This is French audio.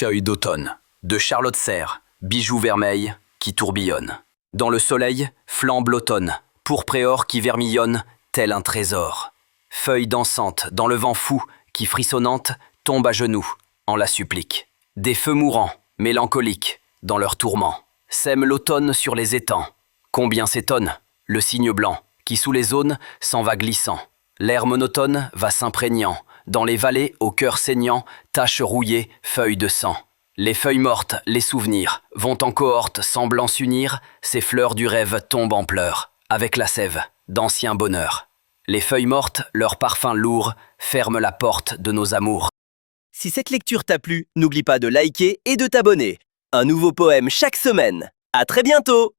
feuilles d'automne, de Charlotte Serre, bijoux vermeils qui tourbillonnent. Dans le soleil, flambe l'automne, pourpre et or qui vermillonne, tel un trésor. Feuilles dansantes dans le vent fou, qui frissonnantes, tombent à genoux, en la supplique. Des feux mourants, mélancoliques, dans leur tourment, sèment l'automne sur les étangs. Combien s'étonne le cygne blanc, qui sous les aunes s'en va glissant. L'air monotone va s'imprégnant, dans les vallées au cœur saignant, taches rouillées, feuilles de sang. Les feuilles mortes, les souvenirs, vont en cohorte semblant s'unir, ces fleurs du rêve tombent en pleurs, avec la sève d'anciens bonheurs. Les feuilles mortes, leur parfum lourd, ferment la porte de nos amours. Si cette lecture t'a plu, n'oublie pas de liker et de t'abonner. Un nouveau poème chaque semaine. À très bientôt!